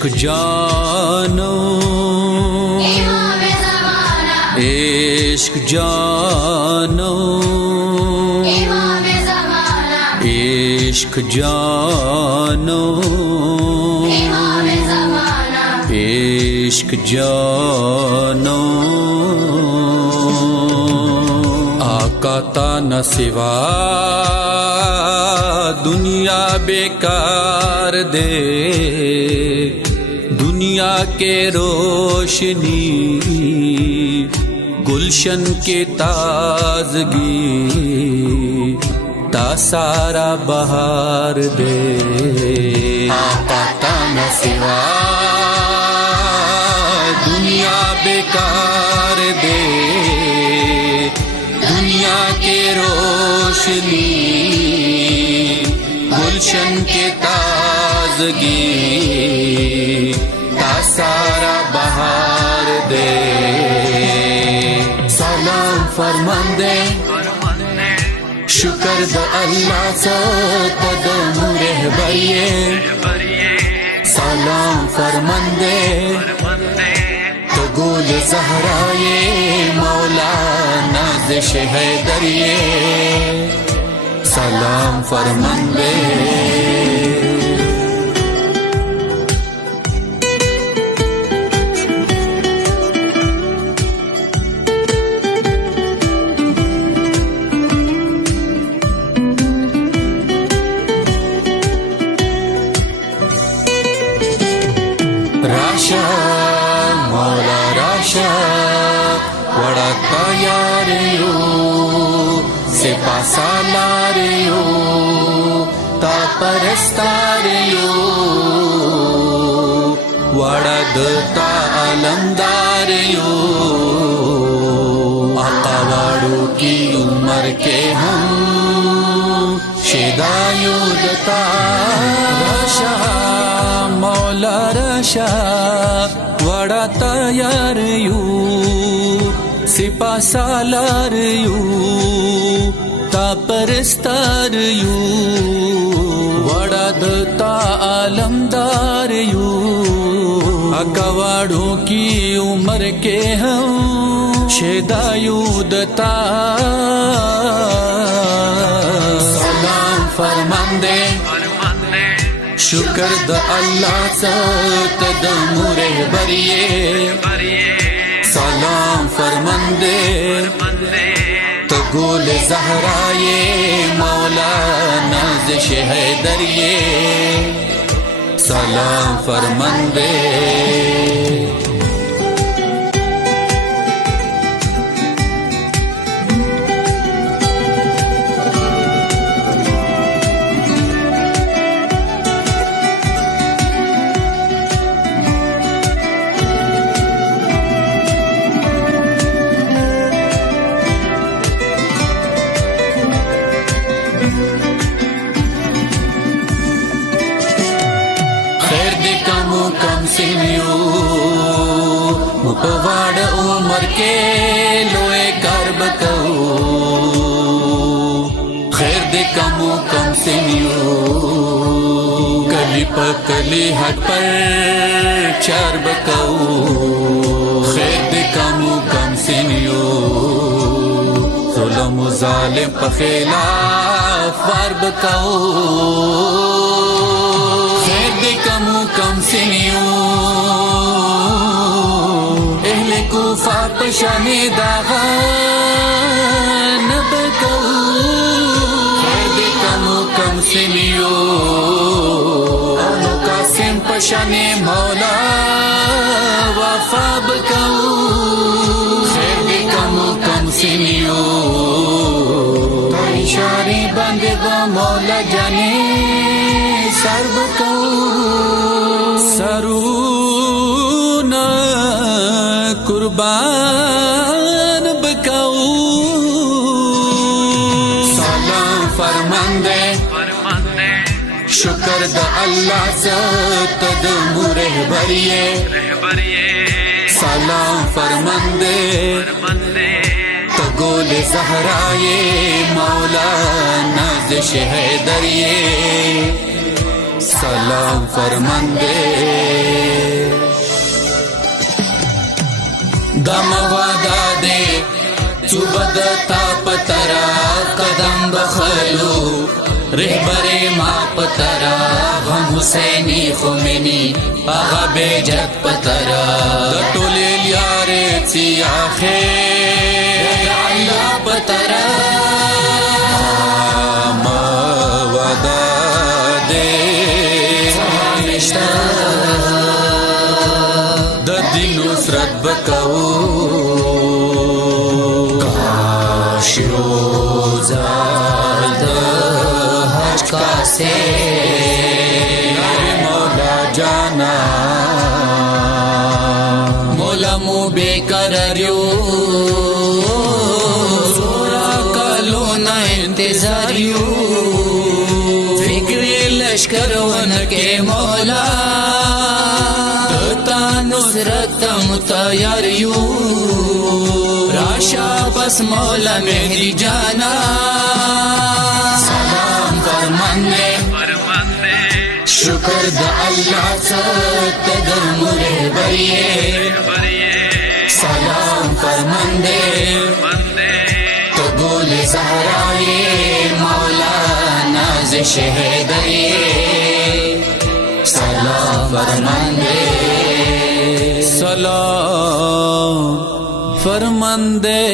इश्क जानो इश्क जानो इश्क जानो इश्क जानो आका ता न सिवा दुनिया बेकार दे दुनिया के रोशनी गुलशन के ताजगी ता सारा बहार दे आका ता न सिवा दुनिया बेकार दे दुनिया के रोशनी गुलशन के ताजगी ता सारा बहार दे सलाम फरमांदे शुक्र द अल्लाह सा कदम रहबरिए सलाम फरमांदे तो गुल ज़हराए मौला नाज़िश हैदरिए सलाम फरमांदे राशा मौला राशा वड़ा तैयारियो से पासालारियो ता परस्तारियो वड़ा दता अलमदारियो आका वाड़ो की उम्र के हम शेदायो दता राशा मौला राशा वड़ा तैयार यू सिपा सालार यू ता परस्तार यू वड़ा दता आलमदार यू अकवाड़ों की उम्र के हम शेदायू दता सलाम फरमांदे शुक्र द अल्लाह सा कदम रहबरिए सलाम फरमांदे तो गुल ज़हराए मौला नाज़िश हैदरिए सलाम फरमांदे कम सिनियो मुपवाड़ उमर के लोए करब कहो खैर दे कम सिनियो कली पकली हट पर चरब कहो खैर दे कम सिनियो जुल्म जालिम पखेला फर्ब कहो कम सिनियो एहले कूफा पशाने दागा नब कम सिनियो कासिम पशाने मौला वफाब कम सिनियो इशारे बंदे मौला जाने सर्व सरून कुर्बान बकाऊ सलाम फरमांदे शुक्र द अल्लाह सा कदम रहबरिए सलाम फरमांदे तो गुल ज़हराए मौला नाज़िश हैदरिए सलाम फरमांदे दम वादा दे चुबदता पतरा कदम बखलू रहबरे मा पतरा हम हुसैनी खुमैनी आगा बेजत पतरा दटोले यारे चियाखे अल्लाह पतरा मा वादा दे द दिन नुसरत बकऊ काशिरोजाद हज का से मौला जाना मौला मुँह बेकरारियो सोरा कालो ना इंतजारियो फिक्रे लश्कर वन के मौला नुसरत मुतयारियो राशा बस मौला मेरी जाना सलाम फरमांदे शुक्र द अल्लाह सत्तर मुरे बरिए सलाम फरमांदे तो बोले ज़हराए मौला नाज़ शहदरिए सलाम फरमांदे सलाम फरमांदे।